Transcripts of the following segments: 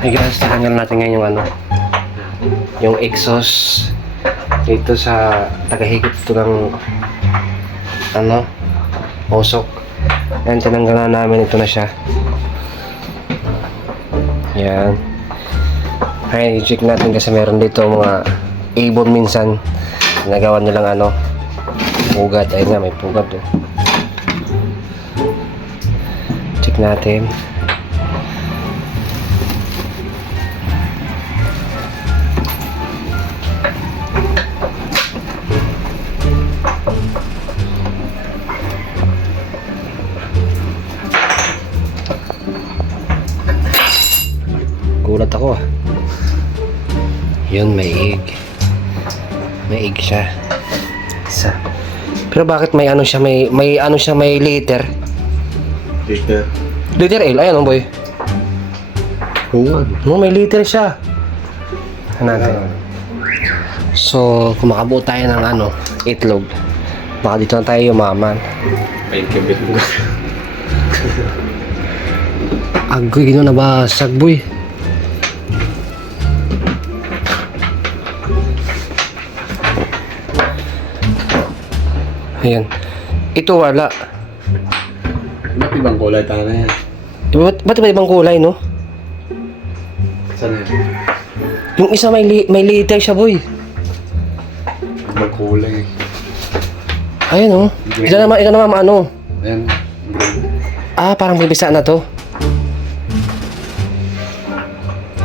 Hey guys, tatanggal natin ngayon yung ano, yung exhaust dito sa tagahigit ito ng ano, usok. Yan, tinanggalan namin ito na siya. Yan. Ay, i-check natin kasi meron dito mga ibon minsan. Nagawa nilang ano, pugat. Ayun nga, may pugat oh. Check natin. Gulat ako. Yun, may egg. May egg siya. Isa. Pero bakit may ano siya, may, may ano siya, may liter? Liter. Liter L, ayan oh boy. Oo No, may liter siya. Natin? So, kung makabuo tayo ng ano, itlog, baka dito na tayo yumaman. May kibit mo. Agoy, no, nabasag boy. Ayan. Ito wala. Ba't ibang kulay tayo na yan? Ba't, ba't iba ibang kulay, no? Saan yan? Yung isa may, li- may liter siya, boy. Ibang kulay. Ayun, oh. Ito naman, ito naman, ano. Ayan. Ah, parang may bisa na to.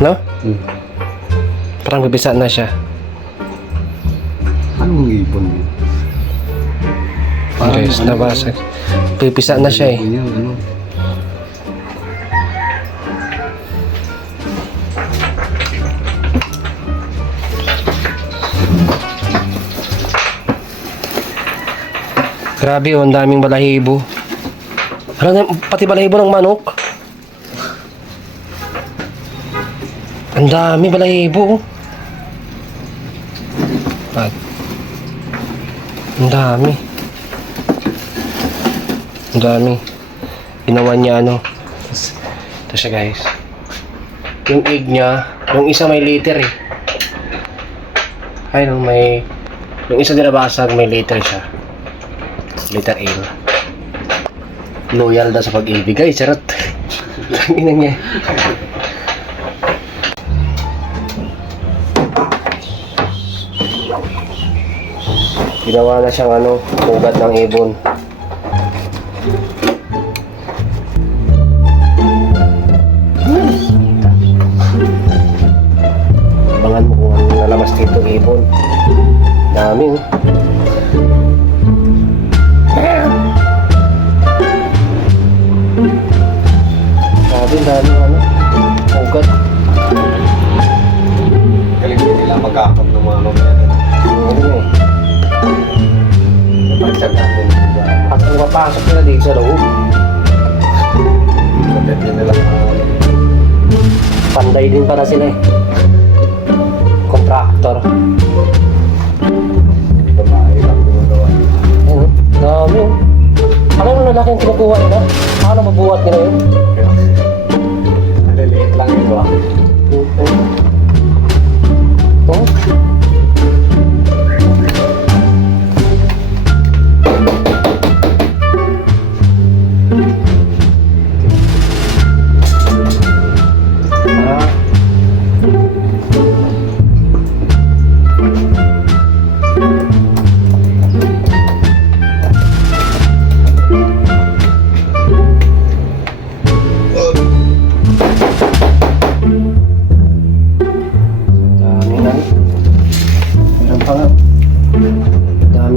No? Hmm. Parang may bisa na siya. Anong ibon yun? Guys, nabasag. Pipisa na siya eh. Ano? Grabe oh, ang daming balahibo. Ano na, pati balahibo ng manok. Ang dami balahibo. oh. Pat. Ang dami. Ang dami. Ginawa niya ano. Ito siya guys. Yung egg niya, yung isa may liter eh. Ayun, may... Yung isa dinabasag, may liter siya. Letter A. Loyal daw sa pag-ibig. Ay, charot. Ina niya. Ginawa na siyang ano, ugat ng ibon. Abangan mo kung anong nalabas dito ibon. Dami oh. Sabi, dami ano, ugat. Galing din nila mag-akap ng mga mamaya. Ano eh. Papasok nila dito sa loob, Kapit din nila panday din para sila eh. Contractor. babae lang gumagawa. Ayun, dami oh. Ano yung lalaki ang kinukuha nila? Paano mabuhat nila yun? Maliliit lang yun ba?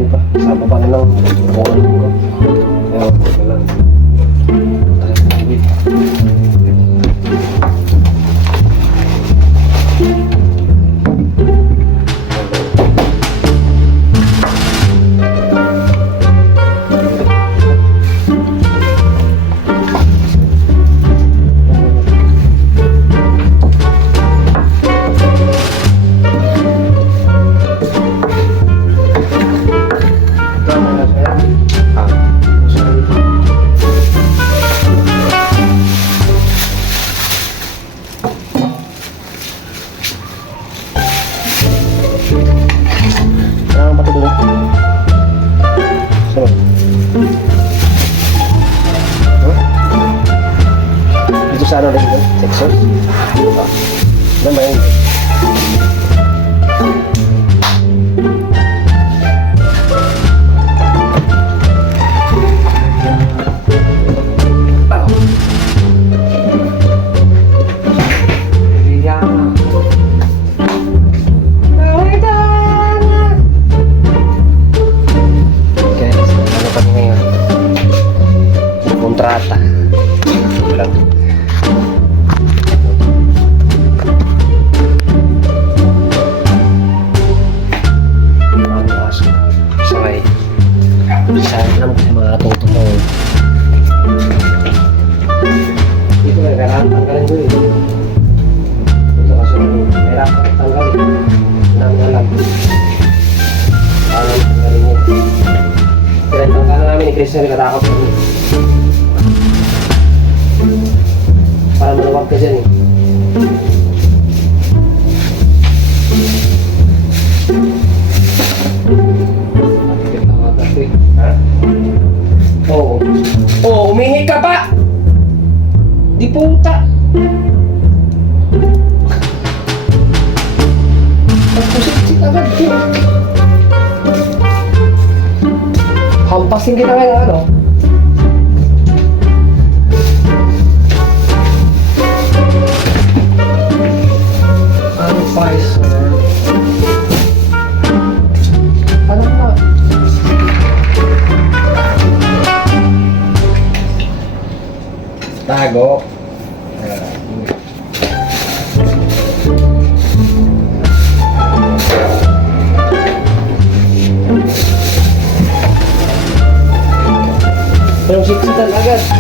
pa. Sa baba na lang. Bukan ko. Ayun, lang. Mga aso sakay. Saan naman kasi mga tutulong. Dito na, kailangan tanggalin ko eh. Ito kasi kailangan ko tanggalin. Nang alam. Parang tanggalin yun. Pinagtanggalan namin ni Chris na nakatakot kami. Maluwag ka dyan eh. Oo. Oo, umihi ka pa! Di puta! Pagpusit-sit agad. Hampasin kita ngayon ano? Tago. Pero siksitan agad.